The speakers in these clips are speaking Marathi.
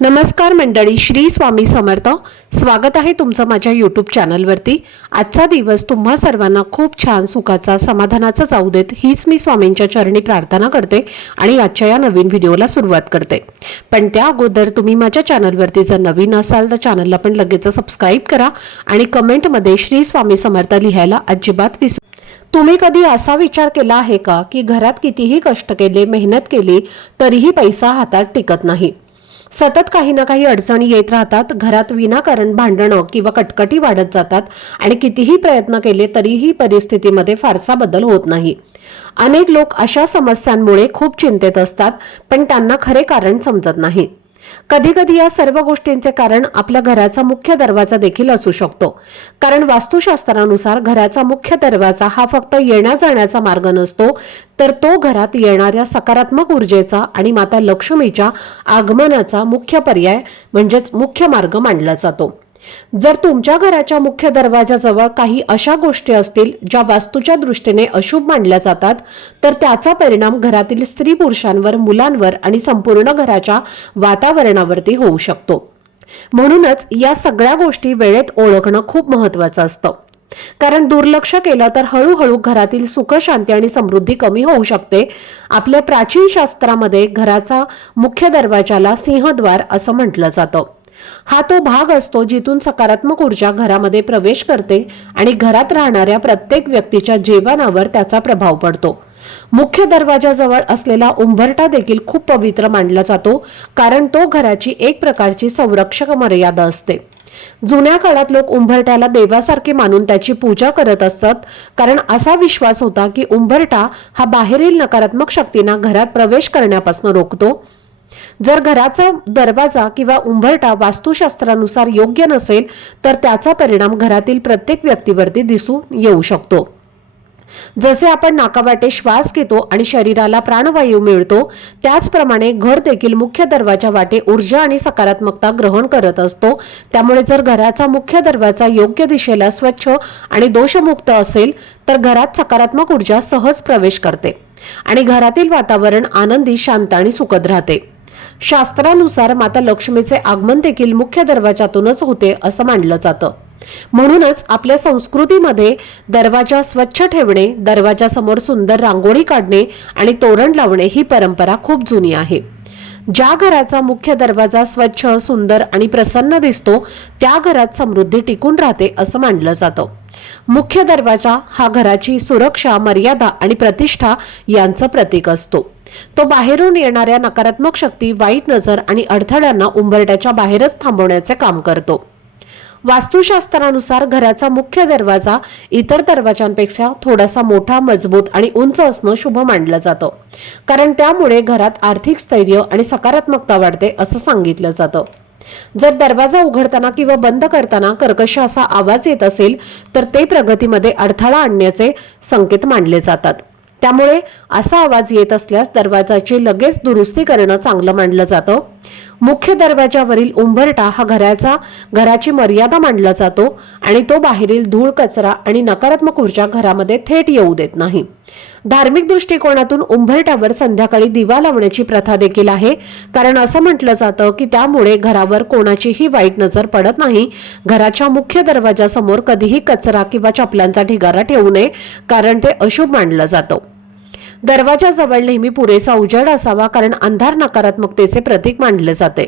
नमस्कार मंडळी, श्री स्वामी समर्थ. स्वागत आहे तुमचं माझ्या यूट्यूब चॅनलवरती. आजचा दिवस तुम्हा सर्वांना खूप छान सुखाचा समाधानाचा जाऊ देत हीच मी स्वामींच्या चरणी प्रार्थना करते आणि आजच्या या नवीन व्हिडिओला सुरुवात करते. पण त्या अगोदर तुम्ही माझ्या चॅनलवरती जर नवीन असाल तर चॅनलला पण लगेच सबस्क्राईब करा आणि कमेंटमध्ये श्री स्वामी समर्थ लिहायला अजिबात विसरू. तुम्ही कधी असा विचार केला आहे का की घरात कितीही कष्ट केले, मेहनत केली तरीही पैसा हातात टिकत नाही. सतत काही ना काही अडचणी येत राहतात. घरात विनाकारण भांडणं किंवा कटकटी वाढत जातात आणि कितीही प्रयत्न केले तरीही परिस्थितीमध्ये फारसा बदल होत नाही. अनेक लोक अशा समस्यांमुळे खूप चिंतेत असतात, पण त्यांना खरे कारण समजत नाही. कधी कधी या सर्व गोष्टींचे कारण आपल्या घराचा मुख्य दरवाजा देखील असू शकतो. कारण वास्तुशास्त्रानुसार घराचा मुख्य दरवाजा हा फक्त येण्या जाण्याचा मार्ग नसतो, तर तो घरात येणाऱ्या सकारात्मक ऊर्जेचा आणि माता लक्ष्मीच्या आगमनाचा मुख्य पर्याय म्हणजेच मुख्य मार्ग मानला जातो. जर तुमच्या घराच्या मुख्य दरवाजाजवळ काही अशा गोष्टी असतील ज्या वास्तूच्या दृष्टीने अशुभ मानल्या जातात, तर त्याचा परिणाम घरातील स्त्री पुरुषांवर, मुलांवर आणि संपूर्ण घराच्या वातावरणावरती होऊ शकतो. म्हणूनच या सगळ्या गोष्टी वेळेत ओळखणं खूप महत्त्वाचं असतं. कारण दुर्लक्ष केलं तर हळूहळू घरातील सुख, शांती आणि समृद्धी कमी होऊ शकते. आपल्या प्राचीन शास्त्रामध्ये घराचा मुख्य दरवाजाला सिंहद्वार असं म्हटलं जातं. हा तो भाग असतो जिथून सकारात्मक ऊर्जा घरामध्ये प्रवेश करते आणि घरात राहणाऱ्या प्रत्येक व्यक्तीच्या जीवनावर त्याचा प्रभाव पडतो. मुख्य दरवाजाजवळ असलेला उंबरठा देखील खूप पवित्र मानला जातो, कारण तो घराची एक प्रकारची संरक्षक मर्यादा असते. जुन्या काळात लोक उंबरठ्याला देवासारखे मानून त्याची पूजा करत असत, कारण असा विश्वास होता की उंबरठा हा बाहेरील नकारात्मक शक्तींना घरात प्रवेश करण्यापासून रोखतो. जर घराचा दरवाजा किंवा उंबरठा वास्तुशास्त्रानुसार योग्य नसेल तर त्याचा परिणाम घरातील प्रत्येक व्यक्तीवरती दिसून येऊ शकतो. जसे आपण नाकावाटे श्वास घेतो आणि शरीराला प्राणवायू मिळतो, त्याचप्रमाणे घर देखील मुख्य दरवाजा वाटे ऊर्जा आणि सकारात्मकता ग्रहण करत असतो. त्यामुळे जर घराचा मुख्य दरवाजा योग्य दिशेला स्वच्छ आणि दोषमुक्त असेल तर घरात सकारात्मक ऊर्जा सहज प्रवेश करते आणि घरातील वातावरण आनंदी, शांत आणि सुखद राहते. शास्त्रानुसार माता लक्ष्मीचे आगमन देखील मुख्य दरवाजातूनच होते असं मानलं जातं. म्हणूनच आपल्या संस्कृतीमध्ये दरवाजा स्वच्छ ठेवणे, दरवाजासमोर सुंदर रांगोळी काढणे आणि तोरण लावणे ही परंपरा खूप जुनी आहे. ज्या घराचा मुख्य दरवाजा स्वच्छ, सुंदर आणि प्रसन्न दिसतो त्या घरात समृद्धी टिकून राहते असं मानलं जातं. मुख्य दरवाजा हा घराची सुरक्षा, मर्यादा आणि प्रतिष्ठा यांचं प्रतीक असतो. तो बाहेरून येणाऱ्या नकारात्मक शक्ती, वाईट नजर आणि अडथळ्यांना उंबरठ्याच्या बाहेरच थांबवण्याचे काम करतो. वास्तुशास्त्रानुसार घराचा मुख्य दरवाजा इतर दरवाजांपेक्षा थोडासा मोठा, मजबूत आणि उंच असणं शुभ मानलं जातं, कारण त्यामुळे घरात आर्थिक स्थैर्य आणि सकारात्मकता वाढते असं सांगितलं जातं. जर दरवाजा उघडताना किंवा बंद करताना कर्कश असा आवाज येत असेल तर ते प्रगतीमध्ये अडथळा आणण्याचे संकेत मानले जातात. त्यामुळे असा आवाज येत असल्यास दरवाजाची लगेच दुरुस्ती करणं चांगलं मानलं जातं. मुख्य दरवाजावरील उंबरठा हा घराची मर्यादा मानला जातो आणि तो बाहेरील धूळ, कचरा आणि नकारात्मक ऊर्जा घरामध्ये थेट येऊ देत नाही. धार्मिक दृष्टिकोनातून उंबरठ्यावर संध्याकाळी दिवा लावण्याची प्रथा देखील आहे, कारण असं म्हटलं जातं की त्यामुळे घरावर कोणाचीही वाईट नजर पडत नाही. घराच्या मुख्य दरवाजासमोर कधीही कचरा किंवा चपलांचा ढिगारा ठेवू नये, कारण ते अशुभ मानलं जातं. दरवाजाजवळ नेहमी पुरेसा उजेड असावा, कारण अंधार नकारात्मकतेचे प्रतीक मानले जाते.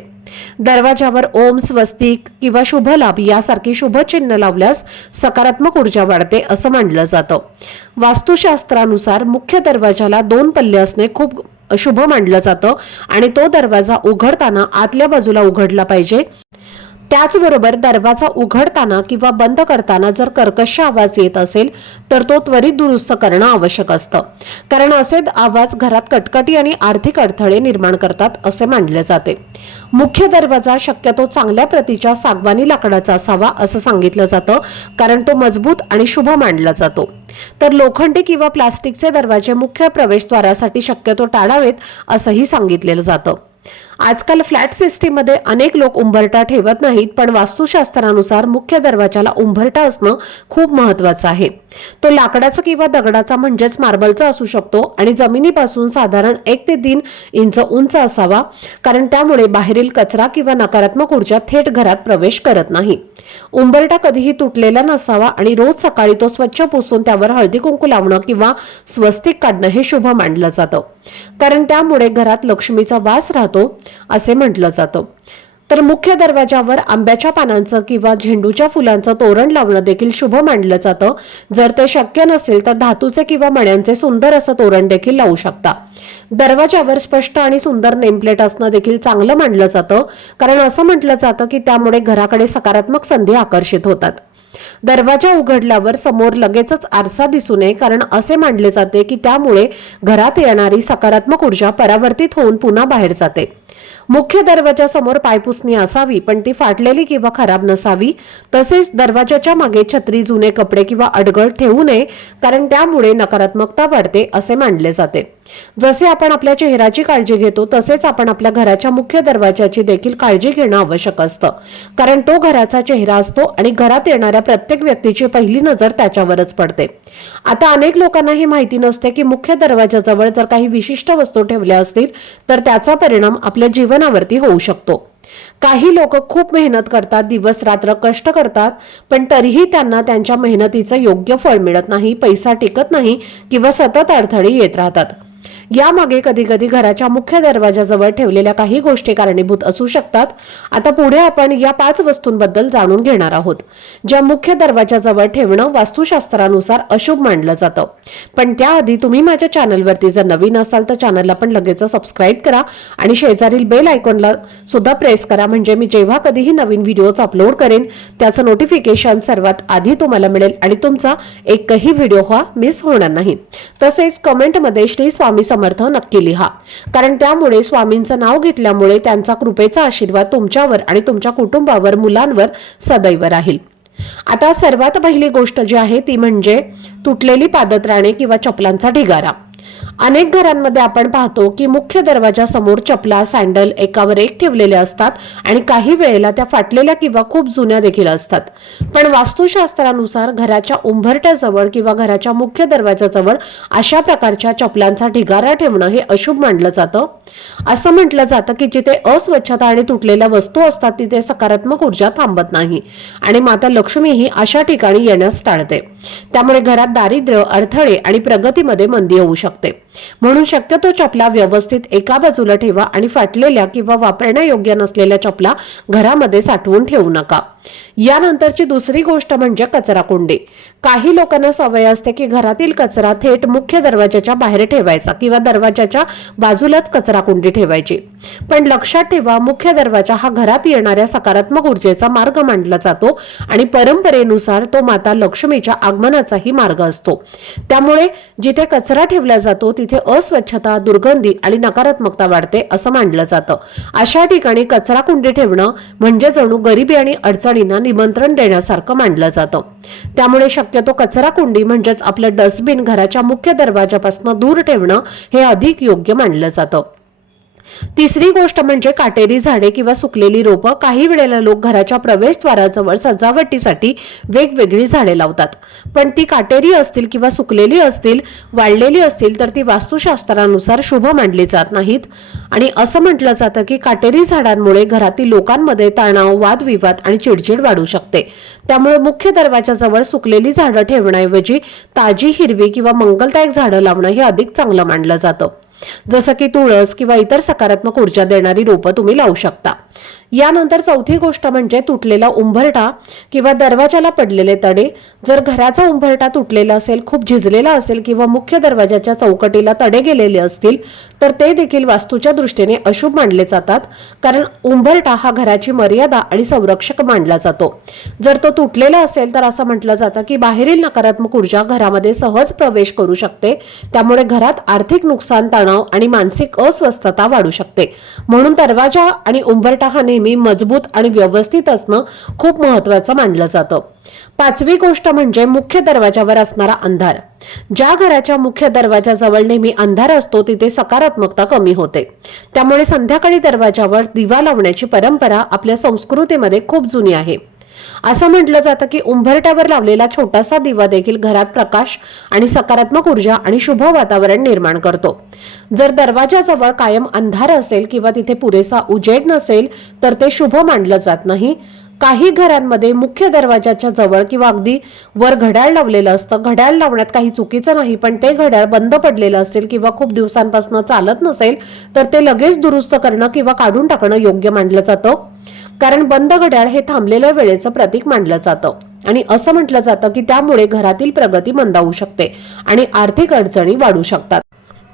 दरवाजावर ओम, स्वस्तिक किंवा शुभ लाभ यासारखी शुभ चिन्ह लावल्यास सकारात्मक ऊर्जा वाढते असं मानलं जातं. वास्तुशास्त्रानुसार मुख्य दरवाजाला 2 पल्ले असणे खूप शुभ मानलं जातं आणि तो दरवाजा उघडताना आतल्या बाजूला उघडला पाहिजे. त्याचबरोबर दरवाजा उघडताना किंवा बंद करताना जर कर्कश आवाज येत असेल तर तो त्वरित दुरुस्त करणं आवश्यक असतं, कारण असे आवाज घरात कटकटी आणि आर्थिक अडथळे निर्माण करतात असे मानले जाते. मुख्य दरवाजा शक्यतो चांगल्या प्रतीच्या सागवानी लाकडाचा असावा असं सांगितलं जातं, कारण तो मजबूत आणि शुभ मानला जातो. तर लोखंडी किंवा प्लास्टिकचे दरवाजे मुख्य प्रवेशद्वारासाठी शक्यतो टाळावेत असंही सांगितलेलं जातं. आजकाल फ्लॅट सिस्टीममध्ये अनेक लोक उंबरठा ठेवत नाहीत, पण वास्तुशास्त्रानुसार मुख्य दरवाजाला उंबरठा असणं खूप महत्त्वाचं आहे. तो लाकडाचा किंवा दगडाचा म्हणजेच मार्बलचा असू शकतो आणि जमिनीपासून साधारण 1 ते 3 इंच उंच असावा, कारण त्यामुळे बाहेरील कचरा किंवा नकारात्मक ऊर्जा थेट घरात प्रवेश करत नाही. उंबरठा कधीही तुटलेला नसावा आणि रोज सकाळी तो स्वच्छ पुसून त्यावर हळदी कुंकू लावणं किंवा स्वस्तिक काढणं हे शुभ मानलं जातं, कारण त्यामुळे घरात लक्ष्मीचा वास राहतो असे म्हटलं जातं. तर मुख्य दरवाजावर आंब्याच्या पानांचं किंवा झेंडूच्या फुलांचं तोरण लावणं देखील शुभ मानलं जातं. जर ते शक्य नसेल तर धातूचे किंवा मण्यांचे सुंदर असं तोरण देखील लावू शकता. दरवाजावर स्पष्ट आणि सुंदर नेमप्लेट असणं देखील चांगलं मानलं जातं, कारण असं म्हटलं जातं की त्यामुळे घराकडे सकारात्मक संधी आकर्षित होतात. दरवाजा उघडल्यावर समोर लगेचच आरसा दिसू नये, कारण असे मानले जाते की त्यामुळे घरात येणारी सकारात्मक ऊर्जा परावर्तित होऊन पुन्हा बाहेर जाते. मुख्य दरवाजासमोर पायपुसणी असावी, पण ती फाटलेली किंवा खराब नसावी. तसेच दरवाजाच्या मागे छत्री, जुने कपडे किंवा अडगळ ठेवू नये, कारण त्यामुळे नकारात्मकता वाढते असे मानले जाते. जसे आपण आपल्या चेहऱ्याची काळजी घेतो तसेच आपण आपल्या घराच्या मुख्य दरवाजाची देखील काळजी घेणं आवश्यक असतं, कारण तो घराचा चेहरा असतो आणि घरात येणाऱ्या प्रत्येक व्यक्तीची पहिली नजर त्याच्यावरच पडते. आता अनेक लोकांना हे माहिती नसते की मुख्य दरवाजाजवळ जर काही विशिष्ट वस्तू ठेवल्या असतील तर त्याचा परिणाम आपल्या जीवनावरती होऊ शकतो. काही लोक खूप मेहनत करतात, दिवस रात्र कष्ट करतात, पण तरीही त्यांना त्यांच्या मेहनतीचं योग्य फळ मिळत नाही, पैसा टिकत नाही किंवा सतत अडथळे येत राहतात. यामागे कधी कधी घराच्या मुख्य दरवाजाजवळ ठेवलेल्या काही गोष्टी कारणीभूत असू शकतात. आता पुढे आपण या 5 वस्तूंबद्दल जाणून घेणार आहोत, ज्या मुख्य दरवाजाजवळ ठेवणं वास्तुशास्त्रानुसार अशुभ मानलं जातं. पण त्याआधी तुम्ही माझ्या चॅनलवरती जर नवीन असाल तर चॅनलला पण लगेच सबस्क्राईब करा आणि शेजारील बेल आयकॉनला सुद्धा प्रेस करा, म्हणजे मी जेव्हा कधीही नवीन व्हिडिओज अपलोड करेन त्याचं नोटिफिकेशन सर्वात आधी तुम्हाला मिळेल आणि तुमचा एकही व्हिडिओ हा मिस होणार नाही. तसेच कमेंटमध्ये श्री स्वामी समर्थ नक्की लिहा, कारण त्यामुळे स्वामींचं नाव घेतल्यामुळे त्यांचा कृपेचा आशीर्वाद तुमच्यावर आणि तुमच्या कुटुंबावर, मुलांवर सदैव राहील. आता सर्वात पहिली गोष्ट जी आहे ती म्हणजे तुटलेली पादत्राणे किंवा चपलांचा ढिगारा. अनेक घरांमध्ये आपण पाहतो की मुख्य दरवाजासमोर चपला, सँडल एकावर एक ठेवलेले असतात आणि काही वेळेला त्या फाटलेल्या किंवा खूप जुन्या देखील असतात. पण वास्तुशास्त्रानुसार घराच्या उंबरठ्याजवळ किंवा घराच्या मुख्य दरवाजाजवळ अशा प्रकारच्या चपलांचा ढिगारा ठेवणं हे अशुभ मानलं जातं. असं म्हटलं जातं की जिथे अस्वच्छता आणि तुटलेल्या वस्तू असतात तिथे सकारात्मक ऊर्जा थांबत नाही आणि माता लक्ष्मी ही अशा ठिकाणी येण्यास टाळते. त्यामुळे घरात दारिद्र्य, अडथळे आणि प्रगतीमध्ये मंदी होऊ शकते. म्हणून शक्यतो चपला व्यवस्थित एका बाजूला ठेवा आणि फाटलेल्या किंवा वापरण्यायोग्य नसलेल्या चपला घरामध्ये साठवून ठेवू नका. यानंतरची दुसरी गोष्ट म्हणजे कचरा कुंडी. काही लोकांना सवय असते की घरातील कचरा थेट मुख्य दरवाजाच्या बाहेर ठेवायचा किंवा दरवाजाच्या बाजूलाच कचरा कुंडी ठेवायची. पण लक्षात ठेवा, मुख्य दरवाजा हा घरात येणाऱ्या सकारात्मक ऊर्जेचा मार्ग मानला जातो आणि परंपरेनुसार तो माता लक्ष्मीच्या आगमनाचाही मार्ग असतो. त्यामुळे जिथे कचरा ठेवला जातो तिथे अस्वच्छता, दुर्गंधी आणि नकारात्मकता वाढते असं मानलं जातं. अशा ठिकाणी कचरा कुंडी ठेवणं म्हणजे जणू गरिबी आणि अडचणींना निमंत्रण देण्यासारखं मानलं जातं. त्यामुळे शक्यतो कचरा कुंडी म्हणजेच आपलं डस्टबिन घराच्या मुख्य दरवाजापासून दूर ठेवणं हे अधिक योग्य मानलं जातं. तिसरी गोष्ट म्हणजे काटेरी झाडे किंवा सुकलेली रोपं. काही वेळेला लोक घराच्या प्रवेशद्वाराजवळ सजावटीसाठी वेगवेगळी झाडे लावतात, पण ती काटेरी असतील किंवा सुकलेली असतील, वाळलेली असतील तर ती वास्तुशास्त्रानुसार शुभ मानली जात नाहीत. आणि असं म्हटलं जातं की काटेरी झाडांमुळे घरातील लोकांमध्ये तणाव, वादविवाद आणि चिडचिड वाढू शकते. त्यामुळे मुख्य दरवाजाजवळ सुकलेली झाडं ठेवण्याऐवजी ताजी, हिरवी किंवा मंगलदायक झाडं लावणं हे अधिक चांगलं मानलं जातं. जसं की तुळस किंवा इतर सकारात्मक ऊर्जा देणारी रोपं तुम्ही लावू शकता. यानंतर चौथी गोष्ट म्हणजे तुटलेला उंबरठा किंवा दरवाजाला पडलेले तडे. जर घराचा उंबरठा तुटलेला असेल, खूप झिजलेला असेल किंवा मुख्य दरवाजाच्या चौकटीला तडे गेलेले असतील तर ते देखील वास्तूच्या दृष्टीने अशुभ मानले जातात, कारण उंबरठा हा घराची मर्यादा आणि संरक्षक मानला जातो. जर तो तुटलेला असेल तर असं म्हटलं जातं की बाहेरील नकारात्मक ऊर्जा घरामध्ये सहज प्रवेश करू शकते. त्यामुळे घरात आर्थिक नुकसान, तणाव आणि मानसिक अस्वस्थता वाढू शकते. म्हणून दरवाजा आणि उंबरठा हा नेहमी नेहमी मजबूत आणि व्यवस्थित असणं खूप महत्त्वाचं मानलं जातं. पाचवी गोष्ट म्हणजे मुख्य दरवाजावर असणारा अंधार. ज्या घराच्या मुख्य दरवाजाजवळ नेहमी अंधार असतो तिथे सकारात्मकता कमी होते. त्यामुळे संध्याकाळी दरवाजावर दिवा लावण्याची परंपरा आपल्या संस्कृतीमध्ये खूप जुनी आहे. असं म्हटलं जातं की उंबरठ्यावर लावलेला छोटासा दिवा देखील घरात प्रकाश आणि सकारात्मक ऊर्जा आणि शुभ वातावरण निर्माण करतो. जर दरवाजाजवळ कायम अंधार असेल किंवा तिथे पुरेसा उजेड नसेल तर ते शुभ मानलं जात नाही. काही घरांमध्ये मुख्य दरवाजाच्या जवळ किंवा अगदी वर घड्याळ लावलेलं असतं. घड्याळ लावण्यात काही चुकीचं नाही, पण ते घड्याळ बंद पडलेलं असेल किंवा खूप दिवसांपासून चालत नसेल तर ते लगेच दुरुस्त करणं किंवा काढून टाकणं योग्य मानलं जातं. कारण बंद घड्याळ हे थांबलेल्या वेळेचं प्रतीक मानलं जातं आणि असं म्हटलं जातं की त्यामुळे घरातील प्रगती मंदावू शकते आणि आर्थिक अडचणी वाढू शकतात.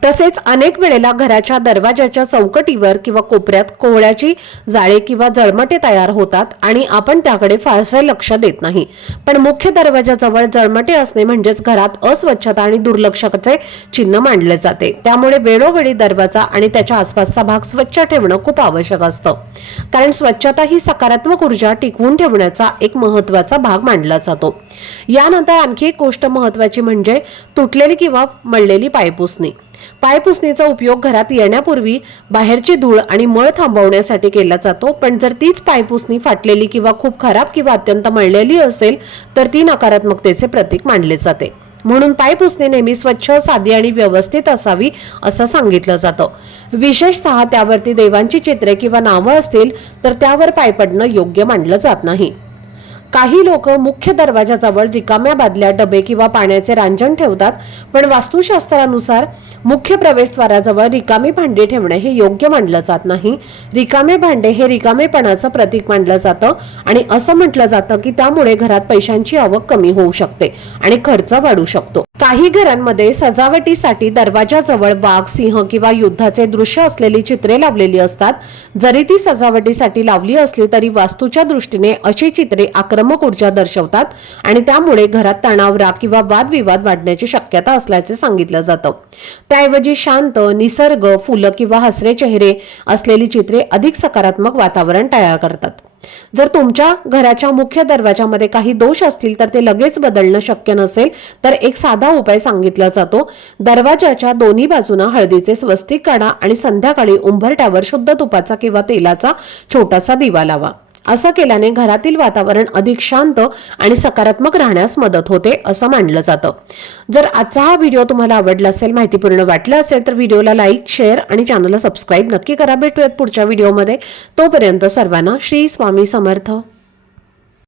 तसेच अनेक वेळेला घराच्या दरवाजाच्या चौकटीवर किंवा कोपऱ्यात कोहळ्याची जाळे किंवा जळमटे तयार होतात आणि आपण त्याकडे फारसे लक्ष देत नाही. पण मुख्य दरवाजाजवळ जळमटे असणे म्हणजेच घरात अस्वच्छता आणि दुर्लक्षाचे चिन्ह मानले जाते. त्यामुळे वेळोवेळी दरवाजा आणि त्याच्या आसपासचा भाग स्वच्छ ठेवणं खूप आवश्यक असतं. कारण स्वच्छता ही सकारात्मक ऊर्जा टिकवून ठेवण्याचा एक महत्त्वाचा भाग मानला जातो. यानंतर आणखी एक गोष्ट महत्त्वाची म्हणजे तुटलेली किंवा मळलेली पायपुसणी. पायपुसणीचा उपयोग घरात येण्यापूर्वी बाहेरची धूळ आणि मळ थांबवण्यासाठी केला जातो. पण जर तीच पायपुसणी फाटलेली किंवा खूप खराब किंवा अत्यंत मळलेली असेल तर ती नकारात्मकतेचे प्रतीक मानले जाते. म्हणून पायपुसणी नेहमी स्वच्छ, साधी आणि व्यवस्थित असावी असं सांगितलं जातं. विशेषतः त्यावरती देवांची चित्रे किंवा नावं असतील तर त्यावर पाय पडणं योग्य मानलं जात नाही. काही लोक मुख्य दरवाजाजवळ रिकाम्या बादल्या, डबे किंवा पाण्याचे रांजण ठेवतात. पण वास्तुशास्त्रानुसार मुख्य प्रवेशद्वाराजवळ रिकामी भांडी ठेवणे हे योग्य मानलं जात नाही. रिकामे भांडे हे रिकामेपणाचं प्रतीक मानलं जातं आणि असं म्हटलं जातं की त्यामुळे घरात पैशांची आवक कमी होऊ शकते आणि खर्च वाढू शकतो. काही घरांमध्ये सजावटीसाठी दरवाजाजवळ वाघ, सिंह किंवा युद्धाचे दृश्य असलेली चित्रे लावलेली असतात. जरी ती सजावटीसाठी लावली असली तरी वास्तूच्या दृष्टीने अशी चित्रे आक्रमक ऊर्जा दर्शवतात आणि त्यामुळे घरात तणाव, राग किंवा वादविवाद वाढण्याची शक्यता असल्याचे सांगितलं जातं. त्याऐवजी शांत, निसर्ग, फुलं किंवा हसरे चेहरे असलेली चित्रे अधिक सकारात्मक वातावरण तयार करतात. जर तुमच्या घराच्या मुख्य दरवाजामध्ये काही दोष असतील तर ते लगेच बदलणं शक्य नसेल तर एक साधा उपाय सांगितला जातो. दरवाजाच्या दोन्ही बाजूंना हळदीचे स्वस्तिक काढा आणि संध्याकाळी उंबरठ्यावर शुद्ध तुपाचा किंवा तेलाचा छोटासा दिवा लावा. असं केल्याने घरातील वातावरण अधिक शांत आणि सकारात्मक राहण्यास मदत होते असं मानलं जातं. जर आजचा हा व्हिडिओ तुम्हाला आवडला असेल, माहितीपूर्ण वाटला असेल तर व्हिडिओला लाईक, शेअर आणि चॅनलला सबस्क्राईब नक्की करा. भेटूयात पुढच्या व्हिडिओमध्ये. तोपर्यंत सर्वांना श्री स्वामी समर्थ.